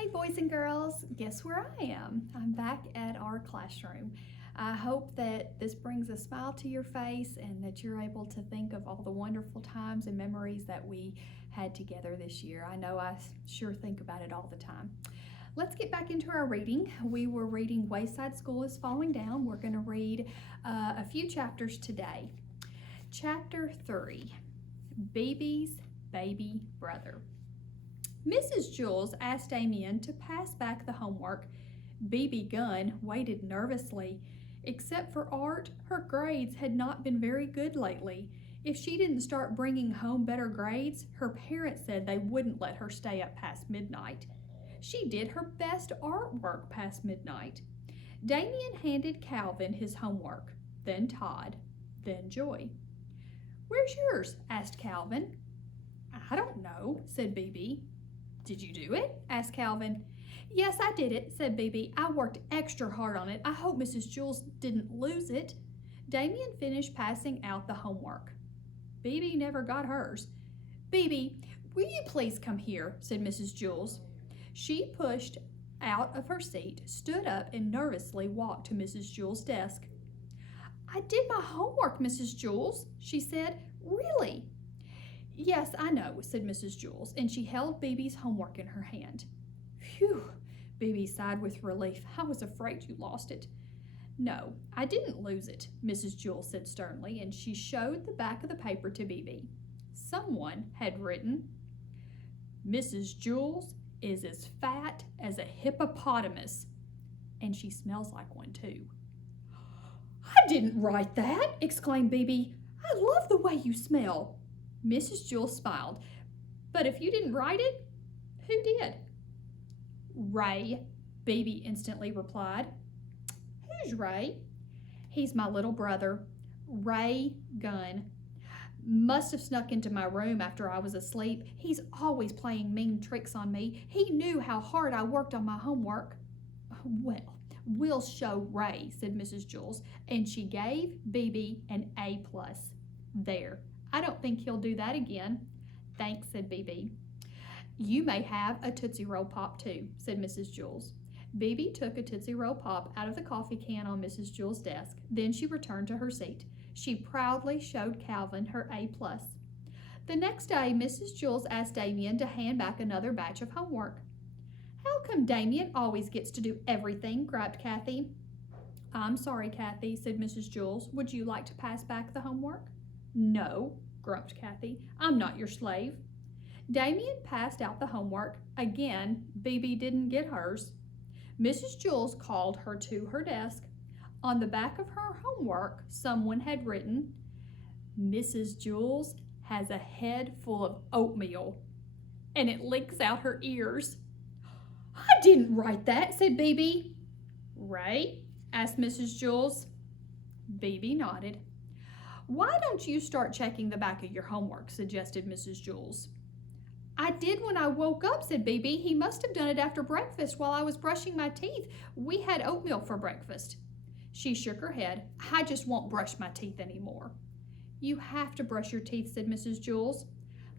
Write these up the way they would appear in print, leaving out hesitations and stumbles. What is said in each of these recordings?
Hey boys and girls, guess where I am? I'm back at our classroom. I hope that this brings a smile to your face and that you're able to think of all the wonderful times and memories that we had together this year. I know I sure think about it all the time. Let's get back into our reading. We were reading Wayside School is Falling Down. We're going to read a few chapters today. Chapter 3, Beebe's Baby Brother. Mrs. Jules asked Damien to pass back the homework. Beebe Gunn waited nervously. Except for art, her grades had not been very good lately. If she didn't start bringing home better grades, her parents said they wouldn't let her stay up past midnight. She did her best artwork past midnight. Damien handed Calvin his homework, then Todd, then Joy. "Where's yours?" asked Calvin. "I don't know," said Beebe. "Did you do it?" asked Calvin. "Yes, I did it," said Beebe. "I worked extra hard on it. I hope Mrs. Jules didn't lose it." Damien finished passing out the homework. Beebe never got hers. "Beebe, will you please come here?" said Mrs. Jules. She pushed out of her seat, stood up, and nervously walked to Mrs. Jules' desk. "I did my homework, Mrs. Jules," she said. "Really?" "Yes, I know," said Mrs. Jules, and she held Beebe's homework in her hand. "Phew," Beebe sighed with relief. "I was afraid you lost it." "No, I didn't lose it," Mrs. Jules said sternly, and she showed the back of the paper to Beebe. Someone had written, "Mrs. Jules is as fat as a hippopotamus, and she smells like one too." "I didn't write that," exclaimed Beebe. "I love the way you smell." Mrs. Jules smiled. "But if you didn't write it, who did?" "Ray," Beebe instantly replied. "Who's Ray?" "He's my little brother, Ray Gunn. Must have snuck into my room after I was asleep. He's always playing mean tricks on me. He knew how hard I worked on my homework." "Well, we'll show Ray," said Mrs. Jules, and she gave Beebe an A+. "There. I don't think he'll do that again." "Thanks," said Beebe. "You may have a Tootsie Roll Pop too," said Mrs. Jules. Beebe took a Tootsie Roll Pop out of the coffee can on Mrs. Jules' desk. Then she returned to her seat. She proudly showed Calvin her A+. The next day, Mrs. Jules asked Damien to hand back another batch of homework. "How come Damien always gets to do everything?" griped Kathy. "I'm sorry, Kathy," said Mrs. Jules. "Would you like to pass back the homework?" "No," grumped Kathy. "I'm not your slave." Damien passed out the homework. Again, Beebe didn't get hers. Mrs. Jules called her to her desk. On the back of her homework, someone had written, "Mrs. Jules has a head full of oatmeal, and it leaks out her ears." "I didn't write that," said Beebe. "Ray?" asked Mrs. Jules. Beebe nodded. "Why don't you start checking the back of your homework?" suggested Mrs. Jules. "I did when I woke up," said Beebe. "He must have done it after breakfast while I was brushing my teeth. We had oatmeal for breakfast." She shook her head. "I just won't brush my teeth anymore." "You have to brush your teeth," said Mrs. Jules.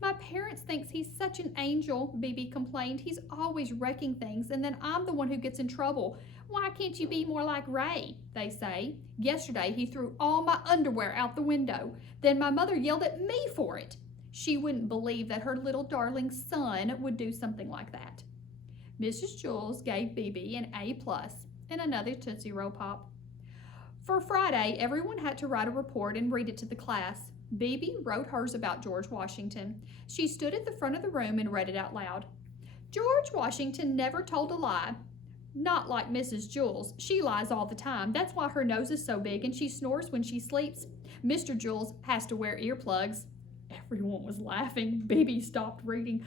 "My parents thinks he's such an angel," Beebe complained. "He's always wrecking things, and then I'm the one who gets in trouble. Why can't you be more like Ray, they say. Yesterday he threw all my underwear out the window. Then my mother yelled at me for it. She wouldn't believe that her little darling son would do something like that." Mrs. Jules gave Beebe an A+ and another Tootsie Roll Pop. For Friday, everyone had to write a report and read it to the class. Beebe wrote hers about George Washington. She stood at the front of the room and read it out loud. "George Washington never told a lie. Not like Mrs. Jules. She lies all the time. That's why her nose is so big and she snores when she sleeps. Mr. Jules has to wear earplugs." Everyone was laughing. Beebe stopped reading.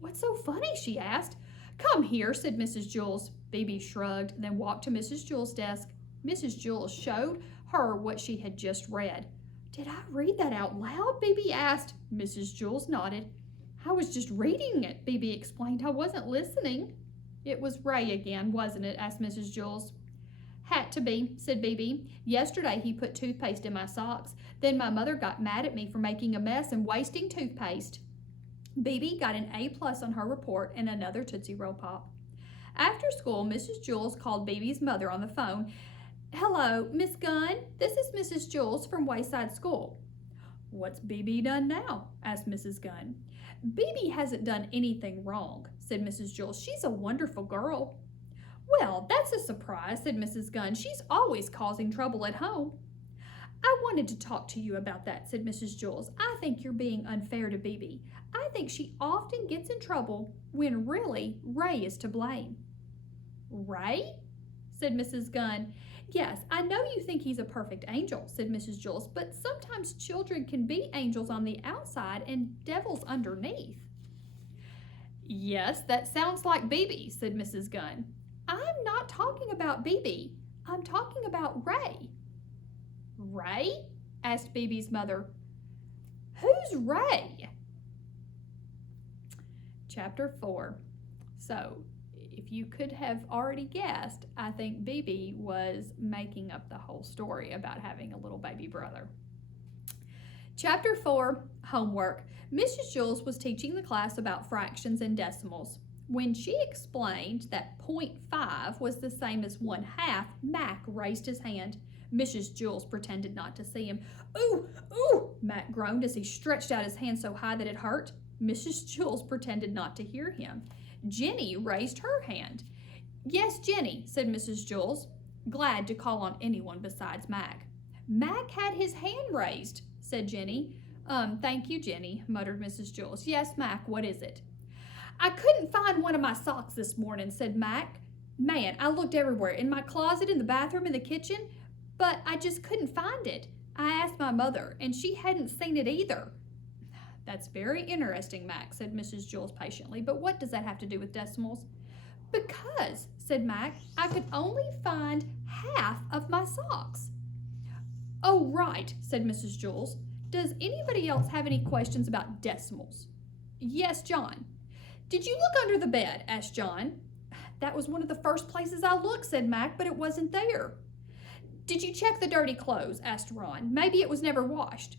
"What's so funny?" she asked. "Come here," said Mrs. Jules. Beebe shrugged, then walked to Mrs. Jules' desk. Mrs. Jules showed her what she had just read. "Did I read that out loud?" Beebe asked. Mrs. Jules nodded. "I was just reading it," Beebe explained. "I wasn't listening." "It was Ray again, wasn't it?" asked Mrs. Jules. "Had to be," said Beebe. "Yesterday he put toothpaste in my socks. Then my mother got mad at me for making a mess and wasting toothpaste." Beebe got an A+ on her report and another Tootsie Roll Pop. After school, Mrs. Jules called Beebe's mother on the phone. "Hello, Miss Gunn. This is Mrs. Jules from Wayside School." "What's Beebe done now?" asked Mrs. Gunn. "Beebe hasn't done anything wrong," said Mrs. Jules. "She's a wonderful girl." "Well, that's a surprise," said Mrs. Gunn. "She's always causing trouble at home." "I wanted to talk to you about that," said Mrs. Jules. "I think you're being unfair to Beebe. I think she often gets in trouble when really Ray is to blame." "Ray?" said Mrs. Gunn. "Yes, I know you think he's a perfect angel," said Mrs. Jules, "but sometimes children can be angels on the outside and devils underneath." "Yes, that sounds like Beebe," said Mrs. Gunn. "I'm not talking about Beebe. I'm talking about Ray." "Ray?" asked Beebe's mother. "Who's Ray?" Chapter 4. So, if you could have already guessed, I think Beebe was making up the whole story about having a little baby brother. Chapter 4, Homework. Mrs. Jules was teaching the class about fractions and decimals. When she explained that 0.5 was the same as 1/2, Mac raised his hand. Mrs. Jules pretended not to see him. "Ooh, ooh," Mac groaned as he stretched out his hand so high that it hurt. Mrs. Jules pretended not to hear him. Jenny raised her hand. "Yes, Jenny," said Mrs. Jules, glad to call on anyone besides Mac. "Mac had his hand raised," said Jenny. Thank you, Jenny," muttered Mrs. Jules. "Yes, Mac, what is it?" "I couldn't find one of my socks this morning," said Mac. "Man, I looked everywhere, in my closet, in the bathroom, in the kitchen, but I just couldn't find it. I asked my mother, and she hadn't seen it either." "That's very interesting, Mac," said Mrs. Jules patiently, "but what does that have to do with decimals?" "Because," said Mac, "I could only find half of my socks." "Oh, right," said Mrs. Jules. "Does anybody else have any questions about decimals?" "Yes, John." "Did you look under the bed?" asked John. "That was one of the first places I looked," said Mac, "but it wasn't there." "Did you check the dirty clothes?" asked Ron. "Maybe it was never washed."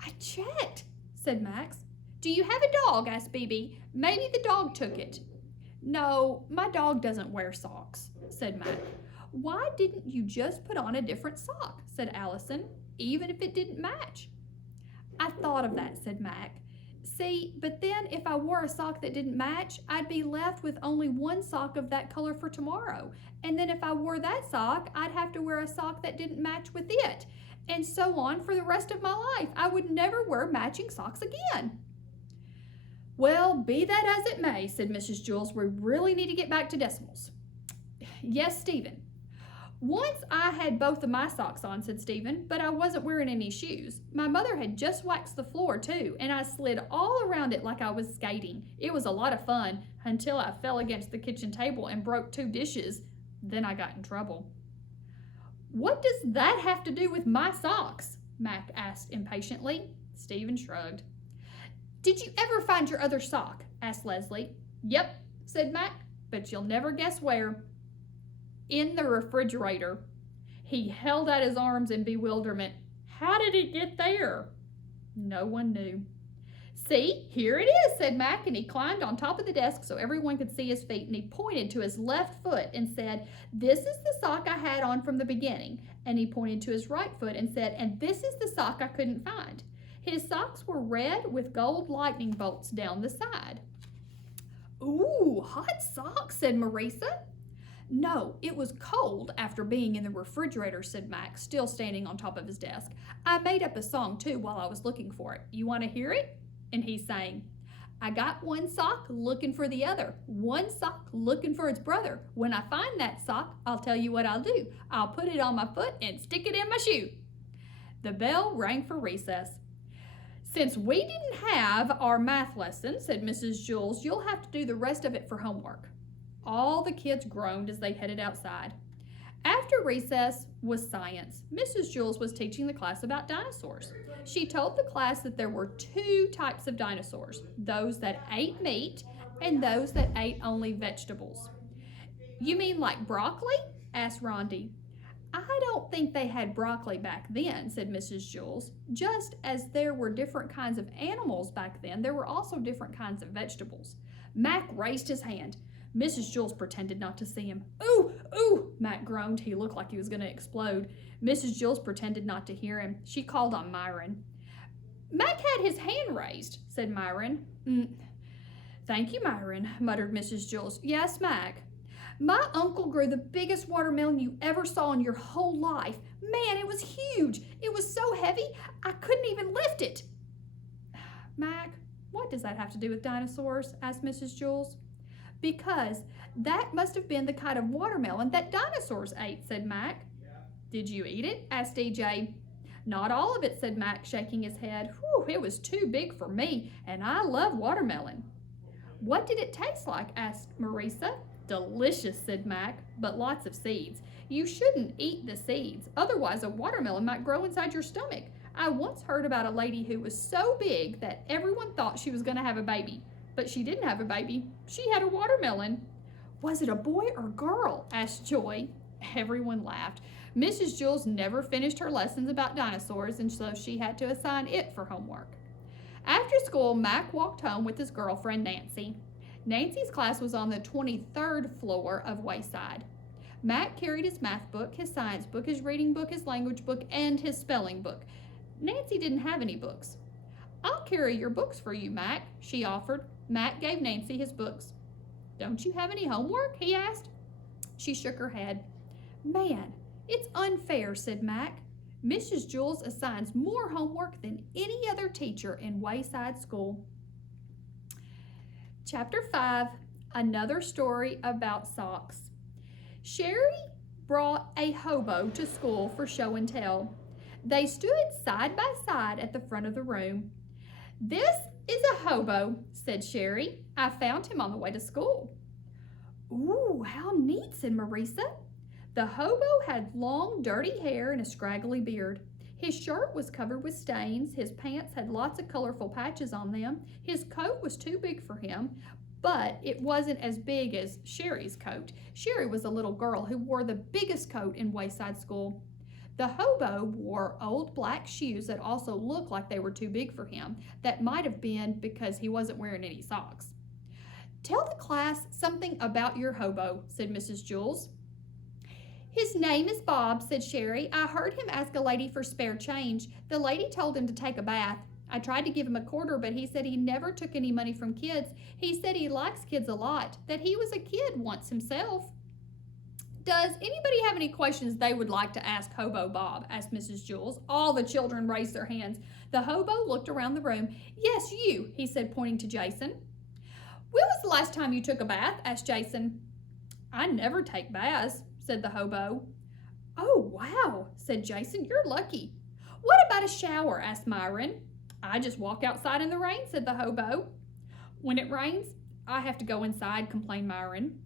"I checked," said Max. "Do you have a dog?" asked Beebe. "Maybe the dog took it." "No, my dog doesn't wear socks," said Mac. "Why didn't you just put on a different sock?" said Allison, "even if it didn't match?" "I thought of that," said Mac. "See, but then if I wore a sock that didn't match, I'd be left with only one sock of that color for tomorrow. And then if I wore that sock, I'd have to wear a sock that didn't match with it. And so on for the rest of my life. I would never wear matching socks again." "Well, be that as it may," said Mrs. Jules, "we really need to get back to decimals." "Yes, Stephen." "Once I had both of my socks on," said Stephen, "but I wasn't wearing any shoes. My mother had just waxed the floor, too, and I slid all around it like I was skating. It was a lot of fun until I fell against the kitchen table and broke 2 dishes. Then I got in trouble." "What does that have to do with my socks?" Mac asked impatiently. Stephen shrugged. "Did you ever find your other sock?" asked Leslie. "Yep," said Mac, "but you'll never guess where." "In the refrigerator." He held out his arms in bewilderment. "How did it get there?" No one knew. "See, here it is," said Mac, and he climbed on top of the desk so everyone could see his feet, and he pointed to his left foot and said, "This is the sock I had on from the beginning." And he pointed to his right foot and said, "And this is the sock I couldn't find." His socks were red with gold lightning bolts down the side. "Ooh, hot socks," said Marisa. "No, it was cold after being in the refrigerator," said Max, still standing on top of his desk. "I made up a song, too, while I was looking for it. You want to hear it?" And he sang, "I got one sock looking for the other, one sock looking for its brother. When I find that sock, I'll tell you what I'll do. I'll put it on my foot and stick it in my shoe." The bell rang for recess. "Since we didn't have our math lesson," said Mrs. Jules, "you'll have to do the rest of it for homework." All the kids groaned as they headed outside. After recess was science. Mrs. Jules was teaching the class about dinosaurs. She told the class that there were 2 types of dinosaurs, those that ate meat and those that ate only vegetables. "You mean like broccoli?" asked Rondi. "I don't think they had broccoli back then," said Mrs. Jules. "Just as there were different kinds of animals back then, there were also different kinds of vegetables." Mac raised his hand. Mrs. Jules pretended not to see him. "Ooh, ooh," Mac groaned. He looked like he was going to explode. Mrs. Jules pretended not to hear him. She called on Myron. "Mac had his hand raised," said Myron. "Thank you, Myron," muttered Mrs. Jules. "Yes, Mac." "My uncle grew the biggest watermelon you ever saw in your whole life. Man, it was huge. It was so heavy, I couldn't even lift it." "Mac, what does that have to do with dinosaurs?" asked Mrs. Jules. "Because that must have been the kind of watermelon that dinosaurs ate," said Mac. "Did you eat it?" asked DJ. "Not all of it," said Mac, shaking his head. "Whew, it was too big for me, and I love watermelon." "What did it taste like?" asked Marisa. "Delicious," said Mac, "but lots of seeds. You shouldn't eat the seeds, otherwise a watermelon might grow inside your stomach. I once heard about a lady who was so big that everyone thought she was going to have a baby, but she didn't have a baby. She had a watermelon." "Was it a boy or girl?" asked Joy. Everyone laughed. Mrs. Jules never finished her lessons about dinosaurs, and so she had to assign it for homework. After school, Mac walked home with his girlfriend, Nancy. Nancy's class was on the 23rd floor of Wayside. Mac carried his math book, his science book, his reading book, his language book, and his spelling book. Nancy didn't have any books. "I'll carry your books for you, Mac," she offered. Mac gave Nancy his books. "Don't you have any homework?" he asked. She shook her head. "Man, it's unfair," said Mac. "Mrs. Jules assigns more homework than any other teacher in Wayside School." Chapter 5, Another Story About Socks. Sherry brought a hobo to school for show and tell. They stood side by side at the front of the room. "This is a hobo," said Sherry. "I found him on the way to school." "Ooh, how neat," said Marisa. The hobo had long, dirty hair and a scraggly beard. His shirt was covered with stains. His pants had lots of colorful patches on them. His coat was too big for him, but it wasn't as big as Sherry's coat. Sherry was a little girl who wore the biggest coat in Wayside School. The hobo wore old black shoes that also looked like they were too big for him. That might have been because he wasn't wearing any socks. "Tell the class something about your hobo," said Mrs. Jules. "His name is Bob," said Sherry. "I heard him ask a lady for spare change. The lady told him to take a bath. I tried to give him a quarter, but he said he never took any money from kids. He said he likes kids a lot, that he was a kid once himself." "Does anybody have any questions they would like to ask Hobo Bob?" asked Mrs. Jules. All the children raised their hands. The hobo looked around the room. "Yes, you," he said, pointing to Jason. "When was the last time you took a bath?" asked Jason. "I never take baths," said the hobo. "Oh, wow," said Jason. "You're lucky." "What about a shower?" asked Myron. "I just walk outside in the rain," said the hobo. "When it rains, I have to go inside," complained Myron.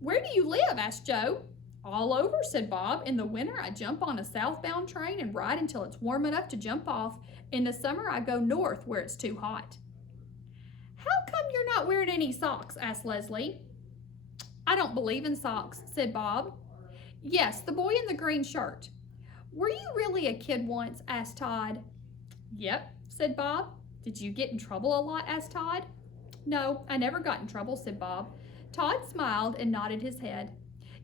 "Where do you live?" asked Joe. "All over," said Bob. "In the winter, I jump on a southbound train and ride until it's warm enough to jump off. In the summer, I go north where it's too hot." "How come you're not wearing any socks?" asked Leslie. "I don't believe in socks," said Bob. "Yes, the boy in the green shirt." "Were you really a kid once?" asked Todd. "Yep," said Bob. "Did you get in trouble a lot?" asked Todd. "No, I never got in trouble," said Bob. Todd smiled and nodded his head.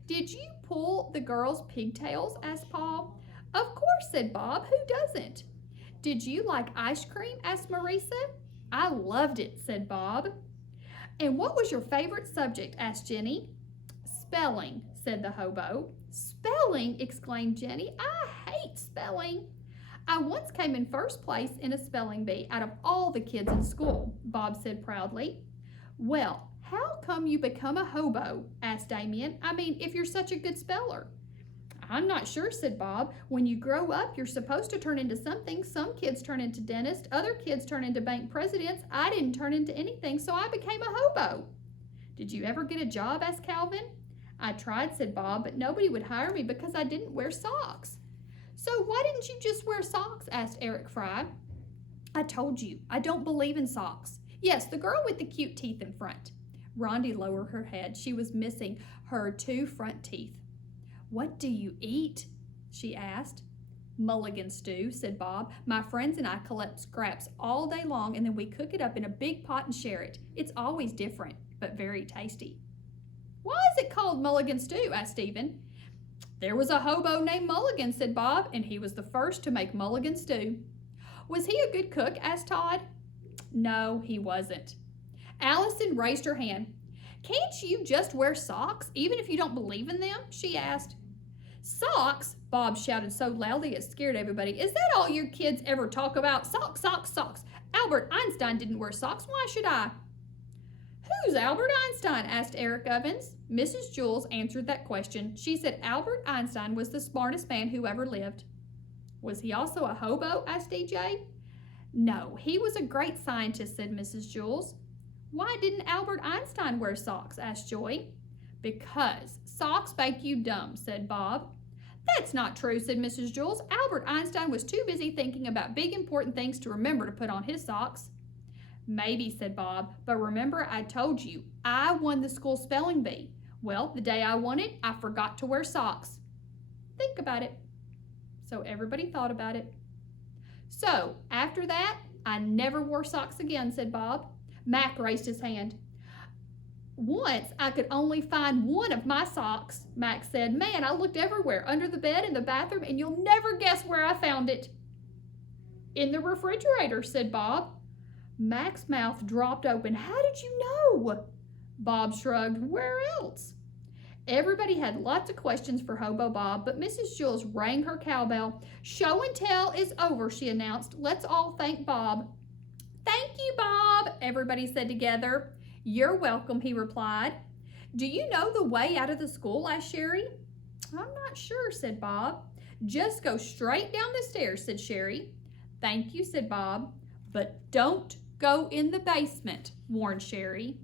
"Did you pull the girls' pigtails?" asked Paul. "Of course," said Bob. "Who doesn't?" "Did you like ice cream?" asked Marisa. "I loved it," said Bob. "And what was your favorite subject?" asked Jenny. "Spelling," said the hobo. "Spelling!" exclaimed Jenny. "I hate spelling." "I once came in first place in a spelling bee out of all the kids in school," Bob said proudly. "Well, how come you become a hobo?" asked Damien. "I mean, if you're such a good speller." "I'm not sure," said Bob. "When you grow up, you're supposed to turn into something. Some kids turn into dentists, other kids turn into bank presidents. I didn't turn into anything, so I became a hobo." "Did you ever get a job?" asked Calvin. "I tried," said Bob, "but nobody would hire me because I didn't wear socks." "So why didn't you just wear socks?" asked Eric Fry. "I told you, I don't believe in socks. Yes, the girl with the cute teeth in front." Rondi lowered her head. She was missing her 2 front teeth. "What do you eat?" she asked. "Mulligan stew," said Bob. "My friends and I collect scraps all day long, and then we cook it up in a big pot and share it. It's always different, but very tasty." Why is it called mulligan stew? Asked Stephen. There was a hobo named Mulligan, said Bob, and he was the first to make mulligan stew. Was he a good cook? Asked Todd. No, he wasn't. Allison raised her hand. Can't you just wear socks, even if you don't believe in them? She asked. Socks? Bob shouted so loudly it scared everybody. Is that all you kids ever talk about? Socks, socks, socks. Albert Einstein didn't wear socks. Why should I? Who's Albert Einstein? Asked Eric Ovens. Mrs. Jules answered that question. She said Albert Einstein was the smartest man who ever lived. Was he also a hobo? Asked DJ. No, he was a great scientist, said Mrs. Jules. Why didn't Albert Einstein wear socks? Asked Joy. Because socks make you dumb, said Bob. That's not true, said Mrs. Jules. Albert Einstein was too busy thinking about big important things to remember to put on his socks. Maybe, said Bob, but remember I told you, I won the school spelling bee. Well, the day I won it, I forgot to wear socks. Think about it. So everybody thought about it. So, after that, I never wore socks again, said Bob. Mac raised his hand. Once I could only find one of my socks, Mac said. Man, I looked everywhere, under the bed, in the bathroom, and you'll never guess where I found it. In the refrigerator, said Bob. Mac's mouth dropped open. How did you know? Bob shrugged. Where else? Everybody had lots of questions for Hobo Bob, but Mrs. Jules rang her cowbell. Show and tell is over, she announced. Let's all thank Bob. Thank you, Bob, everybody said together. You're welcome, he replied. Do you know the way out of the school? Asked Sherry. I'm not sure, said Bob. Just go straight down the stairs, said Sherry. Thank you, said Bob. But don't go in the basement, warned Sherry.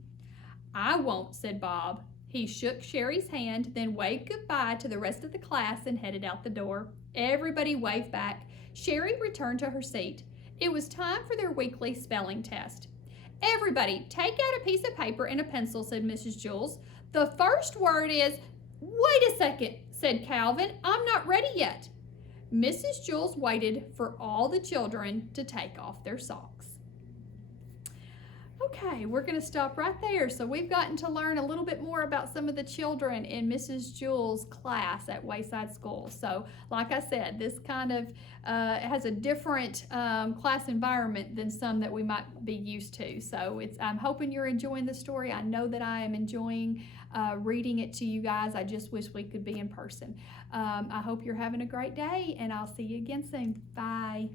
I won't, said Bob. He shook Sherry's hand, then waved goodbye to the rest of the class and headed out the door. Everybody waved back. Sherry returned to her seat. It was time for their weekly spelling test. Everybody, take out a piece of paper and a pencil, said Mrs. Jules. The first word is, wait a second, said Calvin. I'm not ready yet. Mrs. Jules waited for all the children to take off their socks. Okay, we're going to stop right there. So we've gotten to learn a little bit more about some of the children in Mrs. Jules' class at Wayside School. So like I said, this kind of has a different class environment than some that we might be used to. So I'm hoping you're enjoying the story. I know that I am enjoying reading it to you guys. I just wish we could be in person. I hope you're having a great day, and I'll see you again soon. Bye.